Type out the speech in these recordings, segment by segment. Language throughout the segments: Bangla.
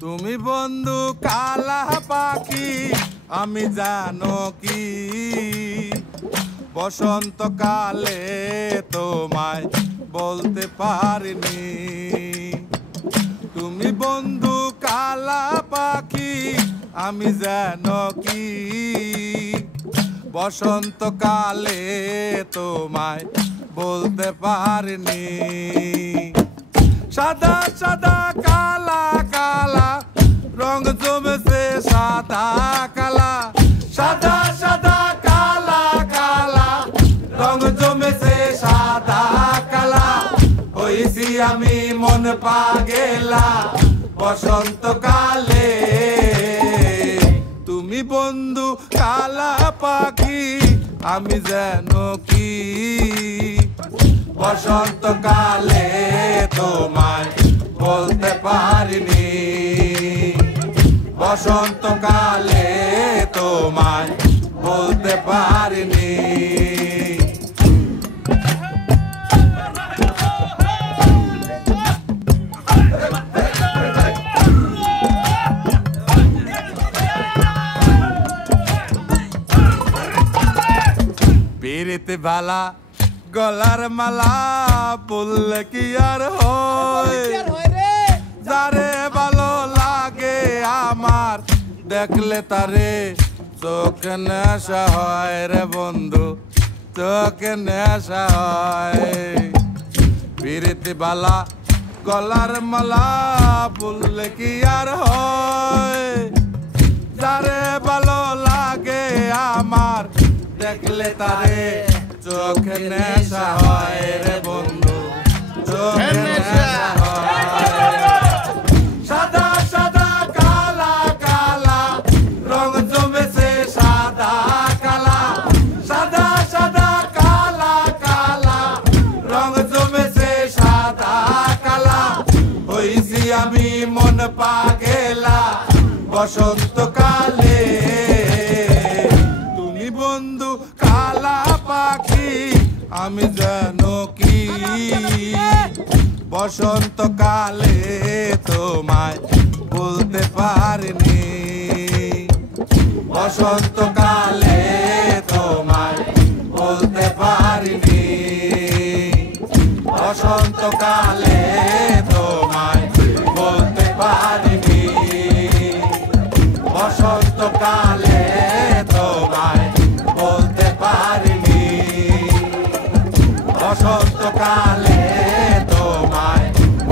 তুমি বন্ধু কালা পাখি আমি জানো কি বসন্তকালে তোমায় বলতে পারিনি। তুমি বন্ধু কালা পাখি আমি জানো কি বসন্তকালে তোমায় বলতে পারিনি। সাদা সাদা কালা কালা রং জমেছে সাদা কালা, সাদা সাদা কালা কালা রং জমেছে সাদা কালা। হইছি আমি মন পাগেলা বসন্তকালে। তুমি বন্ধু কালা পাখি আমি যেন কি বসন্তকালে তোমায় বলতে পারিনি। বসন্তকালে তোমায় বলতে পারিনি। পিরিতে বালা গলার মালা বললে কি আর হয়, যারে ভালো লাগে আমার দেখলে তারে চোখে নেশা হয় রে বন্ধু, চোখে নেশা হয়। পিরিতে বালা গলার মালা বললে কি আর হয়, যারে ভালো লাগে আমার দেখলে তারে চোখে নেশা হয় রে বন্ধু, চোখে নেশা হয়। সাদা সাদা কালা কালা রং জমেছে সাদা কালা, সাদা সাদা কালা কালা রং জমেছে সাদা কালা। হইছি আমি মন পাগেলা বসন্তকালে। তুমি বন্ধু কালা পাখি আমি জানো কি বসন্তকালে তোমায় বলতে পারিনি। বসন্তকালে তোমায় বলতে পারিনি। বসন্তকালে তোমায় বলতে পারিনি। বসন্তকালে তোমায় বলতে পারিনি। বসন্তকালে তোমায়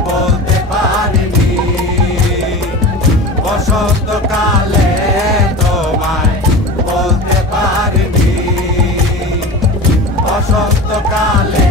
বলতে পারিনি। বসন্তকালে তোমায় বলতে পারিনি। বসন্তকালে